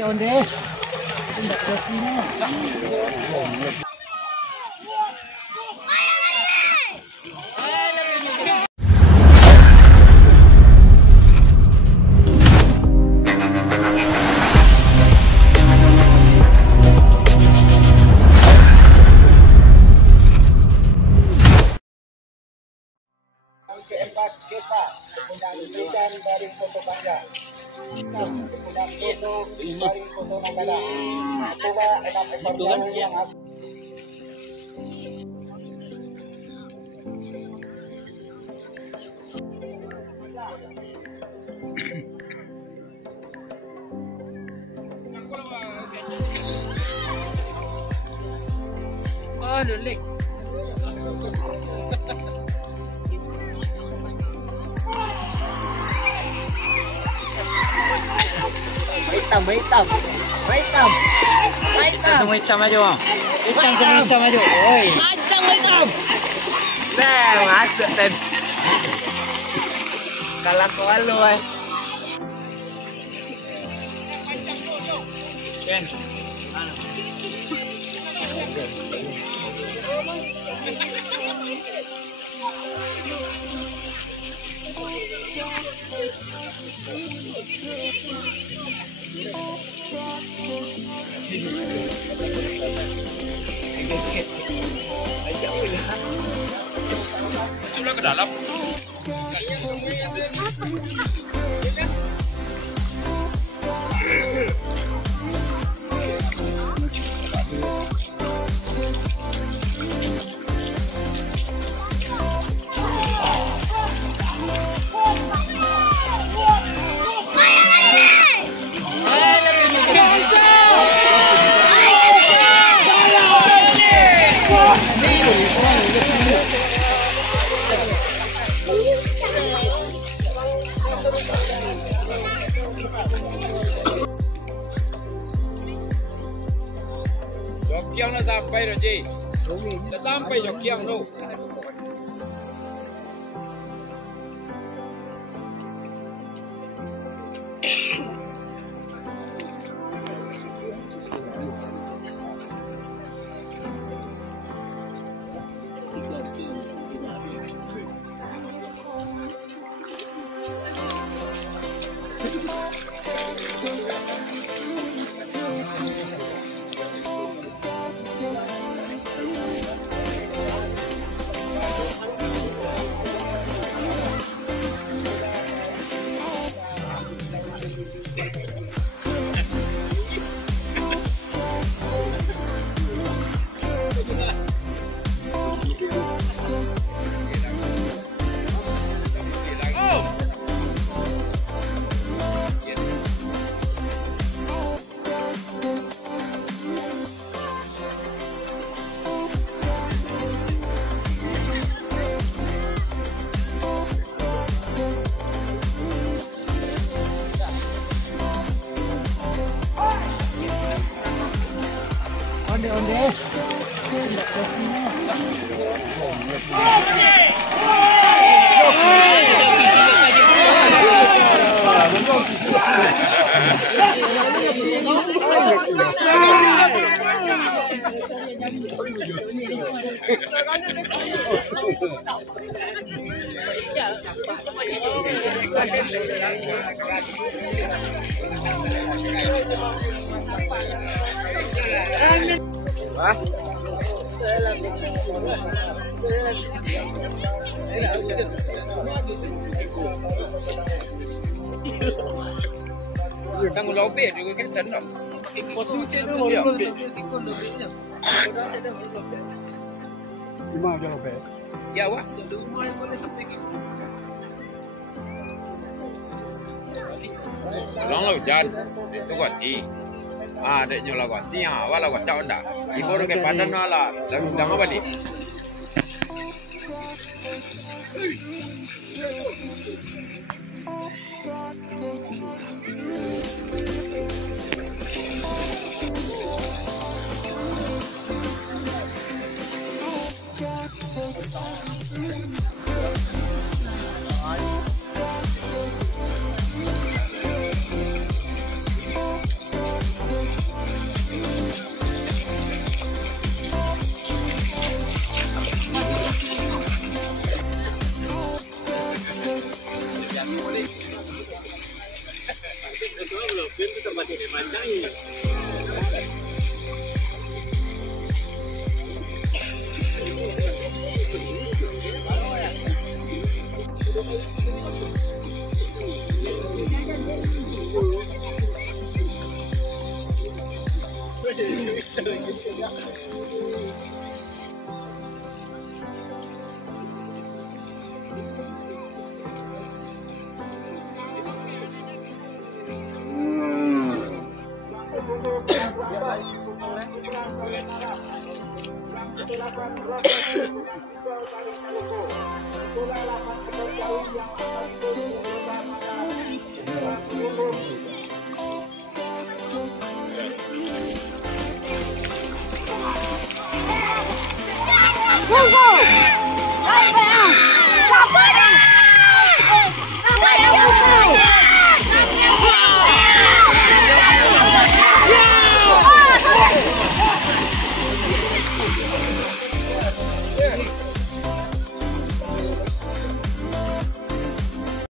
Onde. Tidak kopinya. Keempat kita menyaksikan dari foto panjang. Kita foto dari foto nagada. Coba 6 ekor jagung yang habis. Oh, lulik. Hitam aja bang. Hitam aja. Oi. Hitam. Masuk dan kalah selalu Ken. Sudah ke dalam. Jokiang na sampai Roji. Na sampai Jokiang tu. Onde. Tidak kopinya. Hah? Đang lobby juga kita tak. Foto channel orang ikut lebihnya. Lima aja loh, Ya wah. Boleh sampai gitu. Long lo jan. Itu gua ti. Dek nyola gua ti wala gua cak ndak. Ibu ke padan wala. Dah balik. Go, go!